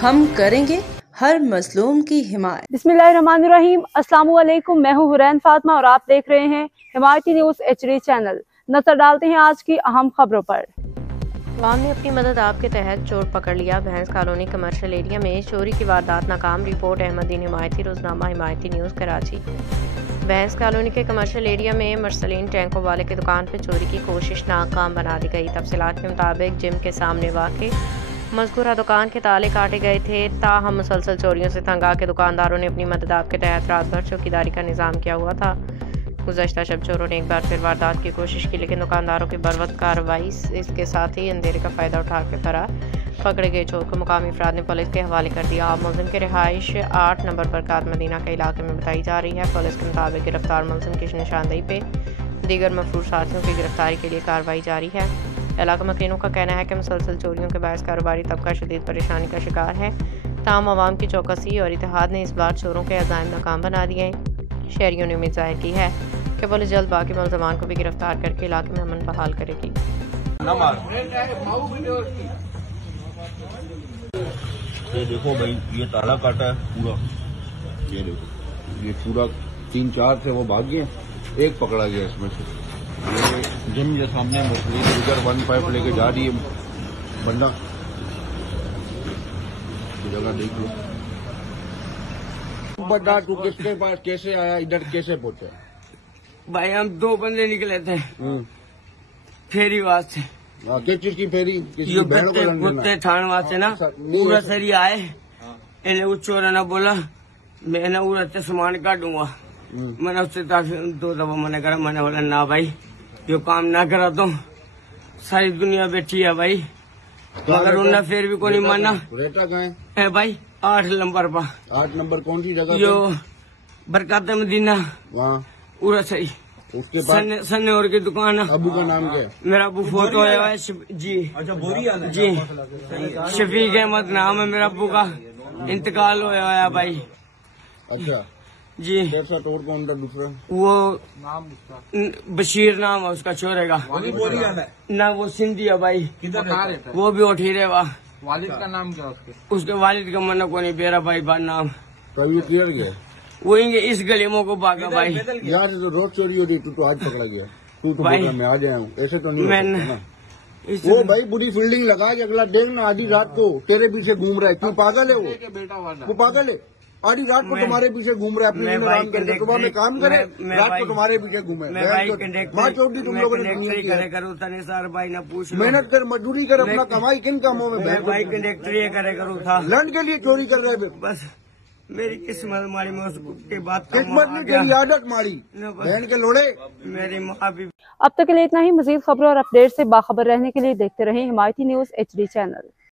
हम करेंगे हर मजलूम की हिमायत। बिस्मिल्लाहिर्रहमानिर्रहीम। अस्सलामु अलैकुम। मैं हूँ हुरैन फातिमा और आप देख रहे हैं हिमायती न्यूज़ HD चैनल। नजर डालते हैं आज की अहम खबरों पर। अवाम ने अपनी मदद आपके तहत चोर पकड़ लिया। भैंस कॉलोनी कमर्शियल एरिया में चोरी की वारदात नाकाम। रिपोर्ट अहमदीन हिमायती, रोजनामा हिमायती न्यूज़ कराची। भैंस कॉलोनी के कमर्शियल एरिया में मरसलीन टैंकों वाले की दुकान पर चोरी की कोशिश नाकाम बना दी गई। तफसीलात के मुताबिक जिम के सामने वाक़े मज़कूरा दुकान के ताले काटे गए थे। ताहम मुसलसल चोरियों से तंग आके दुकानदारों ने अपनी मदद आपके तहत रात भर चौकीदारी का निज़ाम किया हुआ था। गुज़श्ता शब चोरों ने एक बार फिर वारदात की कोशिश की, लेकिन दुकानदारों की बरवक्त कार्रवाई इसके साथ ही अंधेरे का फ़ायदा उठा के फरार पकड़े गए चोर को मुकामी अफराद ने पुलिस के हवाले कर दिया। मुलजिम की रिहाइश 8 नंबर बरकात मदीना के इलाके में बताई जा रही है। पुलिस के मुताबिक गिरफ्तार मुलजिम की निशानदेही पे दीगर मफरूर साथियों की गिरफ्तारी के लिए कार्रवाई जारी है। इलाका मकीनों का कहना है कि मुसलसल चोरियों के बायस कारोबारी तबका शदीद परेशानी का शिकार है। ताम आवाम की चौकसी और इत्तेहाद ने इस बार चोरों के अज़ाइम नाकाम बना दिए। शहरियों ने उम्मीद जाहिर की है कि पुलिस जल्द बाकी मुलजमान को भी गिरफ्तार करके इलाके में अमन बहाल करेगी। ये देखो भाई, ये ताला काटा है पूरा। ये देखो, ये पूरा 3-4 से वो भाग गए, एक पकड़ा गया इसमें से। ये जिम के सामने मछली इधर 1 पाइप लेके जा रही है बंदा। जगह देख लो। बता तू किसके पास कैसे आया, इधर कैसे पहुंचा? भाई हम 2 बंदे निकले थे फेरी वास्ते। किस चीज की फेरी? कुत्ते ठाण वास्ते ना पूरा सरी आए। इन्हें वो चोरा ना बोला मैं ना उड़ते सामान काटूंगा। मैंने उससे 2 दफा मना करा। मैंने बोला ना भाई यो काम ना करा तो सारी दुनिया बैठी है भाई, मगर उन्हें फिर भी कोई नहीं माना। रहता कहाँ है भाई 8 नंबर पर। 8 नंबर कौन सी जगह? यो बरकात मदीना वहाँ पूरा सही। उसके बाद सन्ने और की दुकान है। अबू का नाम क्या है? मेरा अबू फोटो है जी। अच्छा बोरिया जी, शफीक अहमद नाम है मेरा अबू का। इंतकाल होया है भाई। अच्छा जी। कैसा टोर कौन था दूसरा? वो बशीर नाम है उसका चोरे का ना। वो सिंधी है भाई। वो भी उठीरे वा। वालिद का नाम क्या उसके वालिद का मना को नहीं बेरा भाई बात नाम। तो ये क्लियर गया वो इस गलीमों को भागा भाई। यार तो रोज चोरी होती, तू तो आज पकड़ा गया। तू तो भाई मैं आ जाया हूँ, ऐसे तो नहीं मैंने वो भाई बुरी फील्डिंग लगा के अगला देखना आधी रात को तेरे पीछे घूम रहा है। तू पागल है? वो पागल है। आधी रात को तुम्हारे पीछे घूम रहा है। अपने आराम करके सुबह में काम करे, रात को तुम्हारे पीछे घूमे। माँ चोटी तुम लोगों ने भाई ना पूछ। मेहनत कर, मजदूरी कर, अपना कमाई किन कामों में भाई कंडक्टर करे करो था। लंड के लिए चोरी कर रहे थे। बस मेरी किस्मत मारी में उसके बाद किस्मत नहीं, तेरी आदत मारी बहन के लोड़े। मेरी माँ भी। अब तक के लिए इतना ही। मजीद खबरों और अपडेट से बाखबर रहने के लिए देखते रहें हिमायती न्यूज़ HD चैनल।